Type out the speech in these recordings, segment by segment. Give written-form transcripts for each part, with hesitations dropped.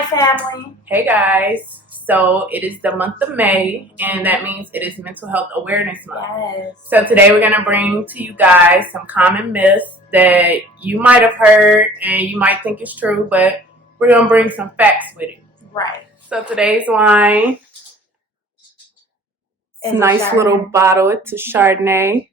Hi, family. Hey guys, so it is the month of May, and that means it is Mental Health Awareness Month. Yes. So today we're going to bring to you guys some common myths that you might have heard and you might think is true, but we're going to bring some facts with it. Right. So today's wine, it's a nice little bottle. It's a Chardonnay.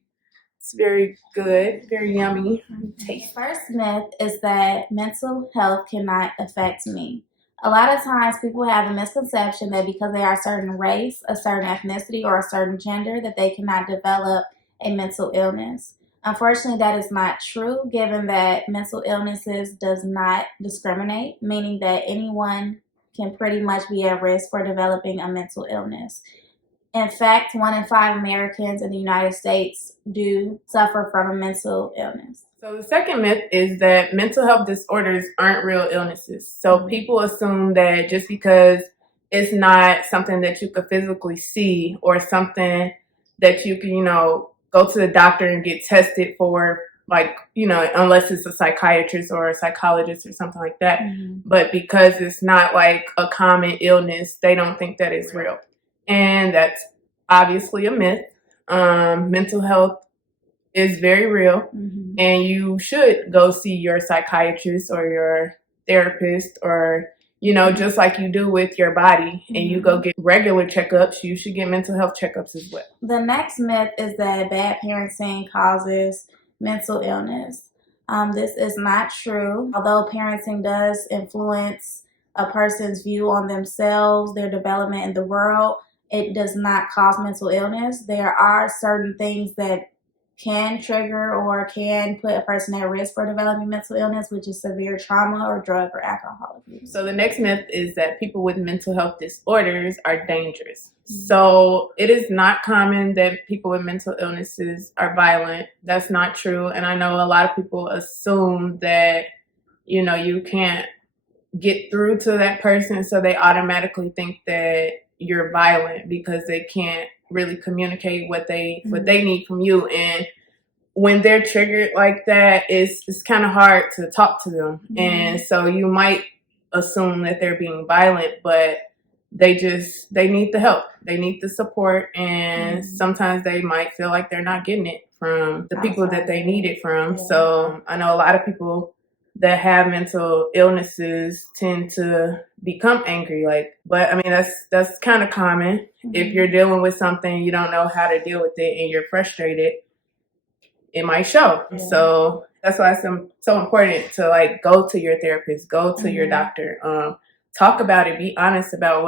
It's very good, very yummy. The first myth is that mental health cannot affect me. A lot of times people have the misconception that because they are a certain race, a certain ethnicity, or a certain gender, that they cannot develop a mental illness. Unfortunately, that is not true, given that mental illnesses does not discriminate, meaning that anyone can pretty much be at risk for developing a mental illness. In fact, 1 in 5 Americans in the United States do suffer from a mental illness. So the second myth is that mental health disorders aren't real illnesses. So people assume that just because it's not something that you could physically see or something that you can, go to the doctor and get tested for, unless it's a psychiatrist or a psychologist or something like that. Mm-hmm. But because it's not like a common illness, they don't think that it's real. And that's obviously a myth. Mental health is very real, Mm-hmm. and you should go see your psychiatrist or your therapist, or just like you do with your body, and you go get regular checkups. You should get mental health checkups as well. The next myth is that bad parenting causes mental illness. This is not true. Although parenting does influence a person's view on themselves, their development in the world, it does not cause mental illness. There are certain things that can trigger or can put a person at risk for developing mental illness, which is severe trauma or drug or alcohol abuse. So the next myth is that people with mental health disorders are dangerous. So it is not common that people with mental illnesses are violent. That's not true. And I know a lot of people assume that, you can't get through to that person, so they automatically think that you're violent because they can't really communicate what they need from you. And when they're triggered like that, it's kind of hard to talk to them. Mm-hmm. And so you might assume that they're being violent, but they need the help. They need the support. And sometimes they might feel like they're not getting it from the people that they need it from. Yeah. So I know a lot of people that have mental illnesses tend to become angry. But I mean, that's kind of common. Mm-hmm. If you're dealing with something, you don't know how to deal with it, and you're frustrated, it might show. Yeah. So that's why it's so important to go to your therapist, go to your doctor, talk about it, be honest about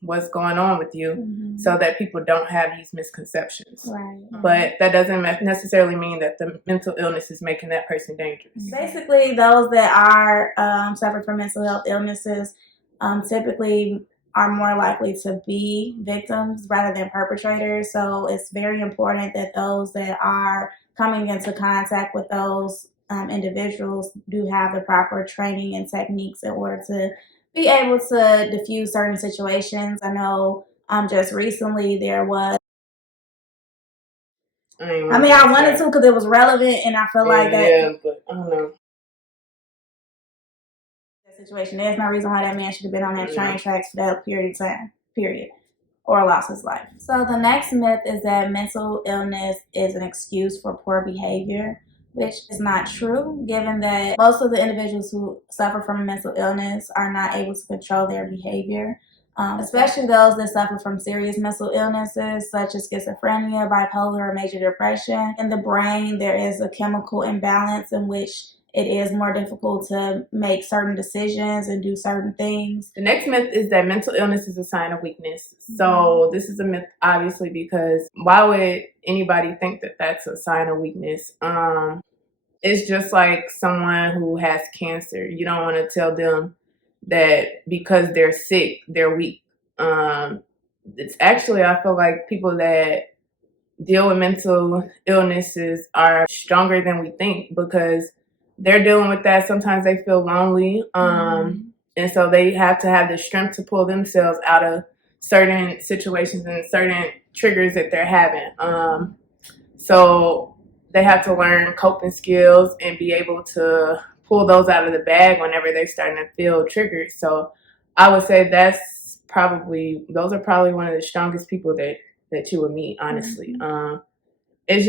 what's going on with you, so that people don't have these misconceptions. Right. But that doesn't necessarily mean that the mental illness is making that person dangerous. Basically, those that are suffer from mental health illnesses typically are more likely to be victims rather than perpetrators. So it's very important that those that are coming into contact with those individuals do have the proper training and techniques in order to be able to diffuse certain situations. I know just recently there was, I wanted to because it was relevant, and I feel like that. Yeah, but I don't know. Situation. There's no reason why that man should have been on that train tracks for that period of time, or lost his life. So the next myth is that mental illness is an excuse for poor behavior, which is not true, given that most of the individuals who suffer from a mental illness are not able to control their behavior, especially those that suffer from serious mental illnesses such as schizophrenia, bipolar, or major depression. In the brain, there is a chemical imbalance in which it is more difficult to make certain decisions and do certain things. The next myth is that mental illness is a sign of weakness. So this is a myth, obviously, because why would anybody think that that's a sign of weakness? It's just like someone who has cancer. You don't want to tell them that because they're sick, they're weak. It's actually, I feel like people that deal with mental illnesses are stronger than we think, because they're dealing with that. Sometimes they feel lonely. And so they have to have the strength to pull themselves out of certain situations and certain triggers that they're having. So they have to learn coping skills and be able to pull those out of the bag whenever they're starting to feel triggered. So I would say those are probably one of the strongest people that you would meet, honestly. It's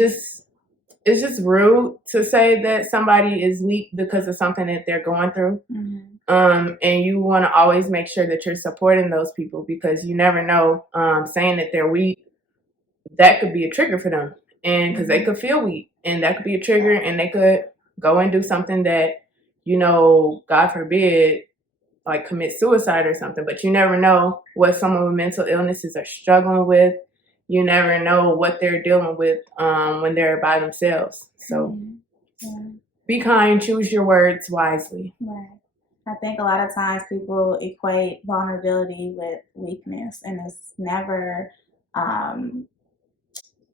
just rude to say that somebody is weak because of something that they're going through. And you want to always make sure that you're supporting those people, because you never know, saying that they're weak, that could be a trigger for them. And because they could feel weak, and that could be a trigger, and they could go and do something that, God forbid, like commit suicide or something. But you never know what some of the mental illnesses are struggling with. You never know what they're dealing with when they're by themselves. So be kind, choose your words wisely. Right. I think a lot of times people equate vulnerability with weakness, and it's never,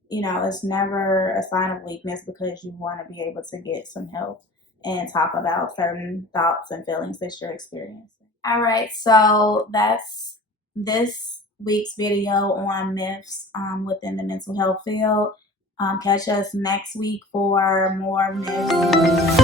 it's never a sign of weakness, because you want to be able to get some help and talk about certain thoughts and feelings that you're experiencing. All right, so that's this week's video on myths within the mental health field. Catch us next week for more myths.